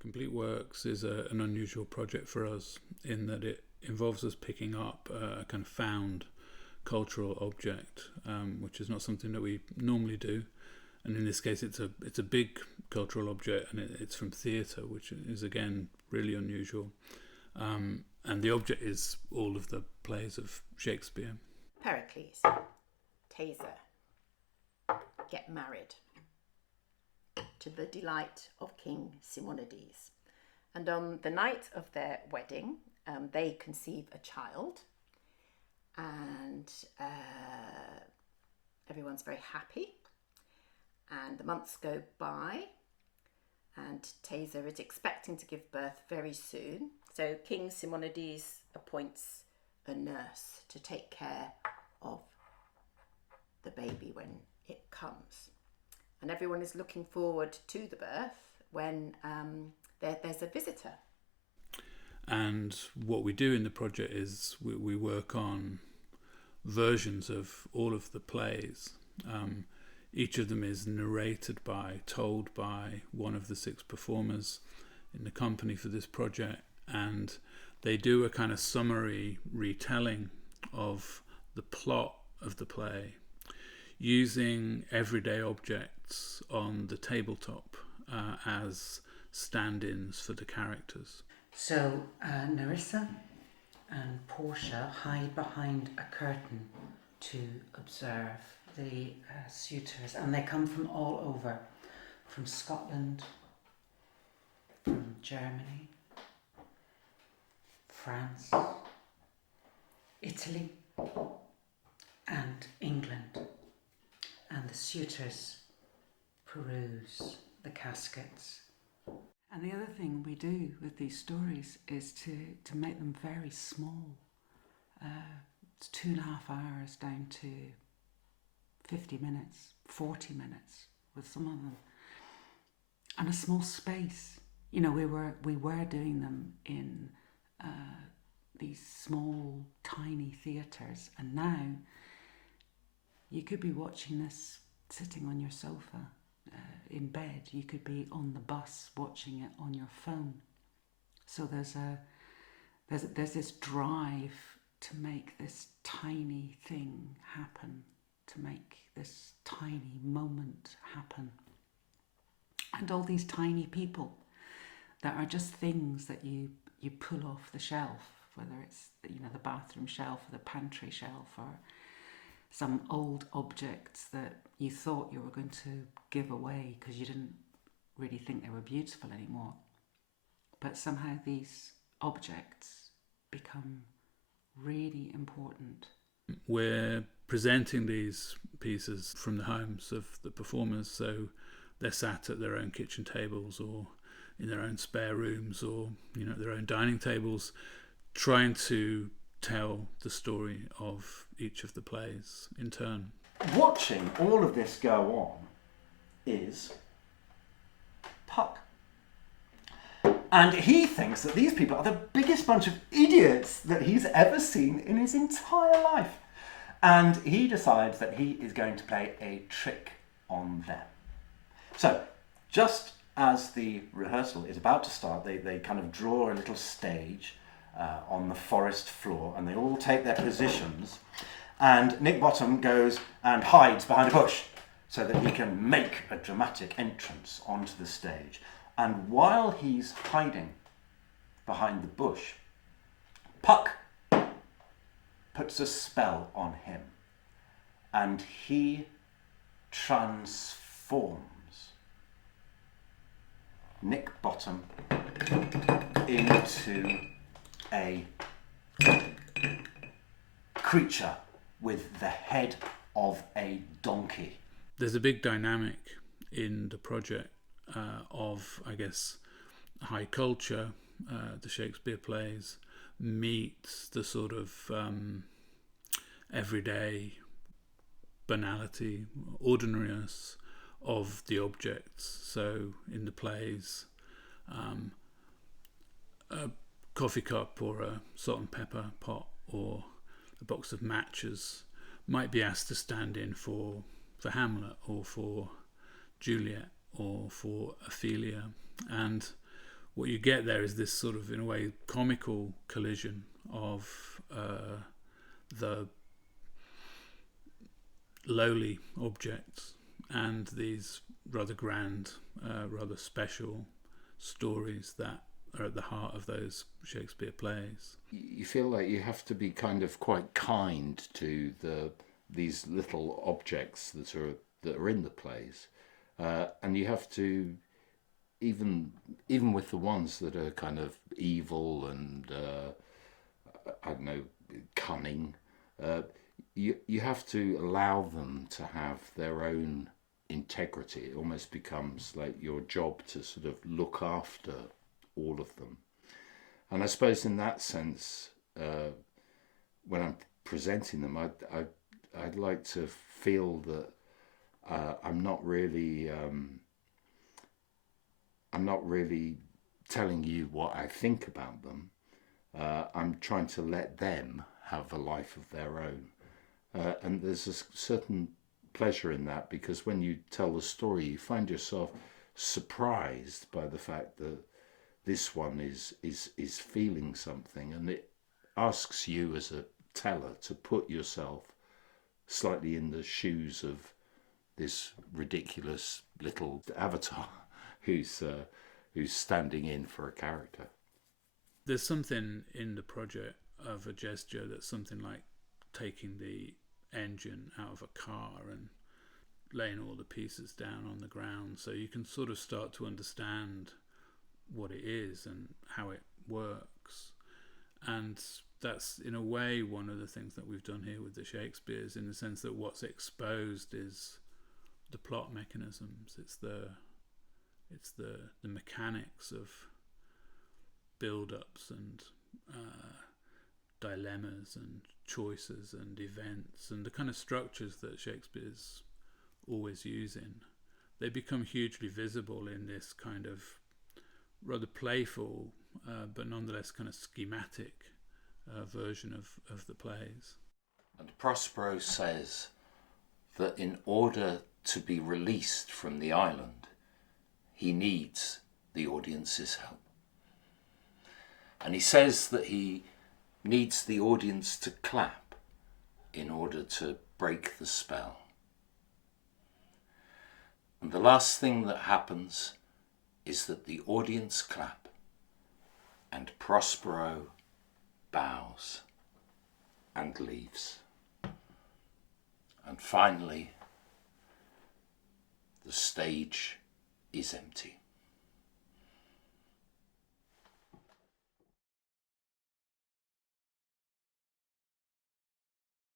Complete Works is an unusual project for us in that it involves us picking up a kind of found cultural object, which is not something that we normally do. And in this case, it's a big cultural object, and it's from theatre, which is again really unusual. And the object is all of the plays of Shakespeare. Pericles, Taser, get married, to the delight of King Simonides. And on the night of their wedding, they conceive a child, and everyone's very happy. And the months go by, and Taser is expecting to give birth very soon. So King Simonides appoints a nurse to take care of the baby when it comes. And everyone is looking forward to the birth when there's a visitor. And what we do in the project is we work on versions of all of the plays. Each of them is told by one of the 6 performers in the company for this project, and they do a kind of summary retelling of the plot of the play using everyday objects on the tabletop as stand-ins for the characters. So Nerissa and Portia hide behind a curtain to observe the suitors, and they come from all over, from Scotland, from Germany, France, Italy, and England. And the suitors peruse the caskets. And the other thing we do with these stories is to make them very small. It's 2.5 hours down to 50 minutes, 40 minutes with some of them. And a small space. You know, we were doing them in these small, tiny theatres, and now you could be watching this sitting on your sofa in bed. You could be on the bus watching it on your phone. So there's this drive to make this tiny thing happen, to make this tiny moment happen. And all these tiny people that are just things that you pull off the shelf, whether it's the bathroom shelf or the pantry shelf, or some old objects that you thought you were going to give away because you didn't really think they were beautiful anymore. But somehow these objects become really important. We're presenting these pieces from the homes of the performers, so they're sat at their own kitchen tables or in their own spare rooms or their own dining tables, trying to tell the story of each of the plays in turn. Watching all of this go on is Puck. And he thinks that these people are the biggest bunch of idiots that he's ever seen in his entire life. And he decides that he is going to play a trick on them. So, just as the rehearsal is about to start, they kind of draw a little stage on the forest floor, and they all take their positions, and Nick Bottom goes and hides behind a bush so that he can make a dramatic entrance onto the stage. And while he's hiding behind the bush, Puck puts a spell on him, and he transforms Nick Bottom into a creature with the head of a donkey. There's a big dynamic in the project of, I guess, high culture, the Shakespeare plays, meets the sort of everyday banality, ordinariness of the objects. So in the plays, a coffee cup or a salt and pepper pot or a box of matches might be asked to stand in for Hamlet or for Juliet or for Ophelia. And what you get there is this sort of, in a way, comical collision of the lowly objects and these rather grand, rather special stories that are at the heart of those Shakespeare plays. You feel like you have to be kind of quite kind to these little objects that are in the plays, and you have to, even with the ones that are kind of evil and I don't know, cunning, you have to allow them to have their own integrity. It almost becomes like your job to sort of look after all of them. And I suppose in that sense, when I'm presenting them, I'd like to feel that I'm not really telling you what I think about them. I'm trying to let them have a life of their own. And there's a certain pleasure in that, because when you tell the story, you find yourself surprised by the fact that this one is feeling something, and it asks you as a teller to put yourself slightly in the shoes of this ridiculous little avatar who's standing in for a character. There's something in the project of a gesture that's something like taking the engine out of a car and laying all the pieces down on the ground, so you can sort of start to understand what it is and how it works. And that's in a way one of the things that we've done here with the Shakespeares, in the sense that what's exposed is the plot mechanisms. It's the mechanics of build-ups and dilemmas and choices and events, and the kind of structures that Shakespeare's always using. They become hugely visible in this kind of rather playful but nonetheless kind of schematic version of the plays. And Prospero says that in order to be released from the island, he needs the audience's help. And he says that he needs the audience to clap in order to break the spell. And the last thing that happens is that the audience clap and Prospero bows and leaves. And finally, the stage is empty.